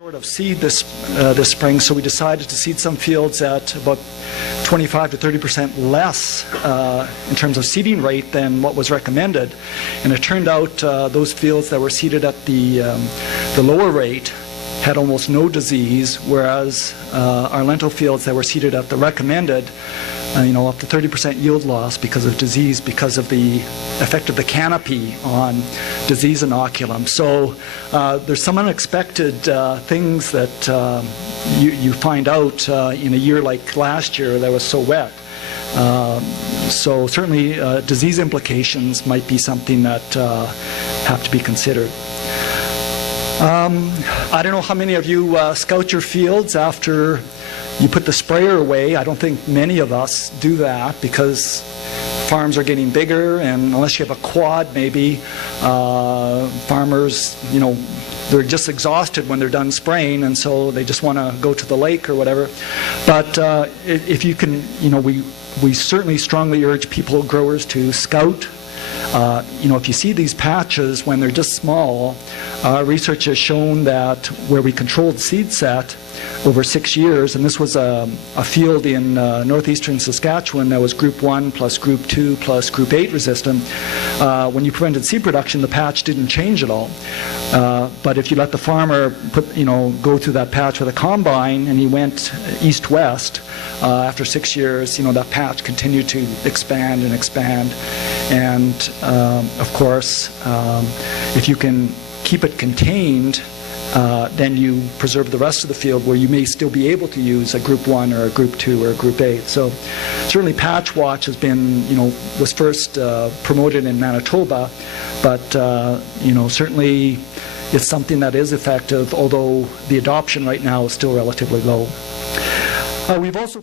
Short of seed this spring, so we decided to seed some fields at about 25 to 30% less in terms of seeding rate than what was recommended. And it turned out those fields that were seeded at the lower rate had almost no disease, whereas our lentil fields that were seeded at the recommended, up to 30% yield loss because of disease, because of the effect of the canopy on disease inoculum. So there's some unexpected things that you find out in a year like last year that was so wet. So certainly disease implications might be something that have to be considered. I don't know how many of you scout your fields after you put the sprayer away. I don't think many of us do that because farms are getting bigger, and unless you have a quad maybe, farmers, they're just exhausted when they're done spraying, and so they just want to go to the lake or whatever. But if you can, we certainly strongly urge growers to scout. If you see these patches when they're just small, research has shown that where we controlled seed set over 6 years, and this was a field in northeastern Saskatchewan that was Group 1 plus Group 2 plus Group 8 resistant. When you prevented seed production, the patch didn't change at all. But if you let the farmer go through that patch with a combine and he went east-west, after 6 years, that patch continued to expand and expand. And of course, if you can keep it contained, then you preserve the rest of the field where you may still be able to use a Group 1 or a Group 2 or a Group 8. So certainly patch watch has been, was first promoted in Manitoba, but certainly it's something that is effective, although the adoption right now is still relatively low. We've also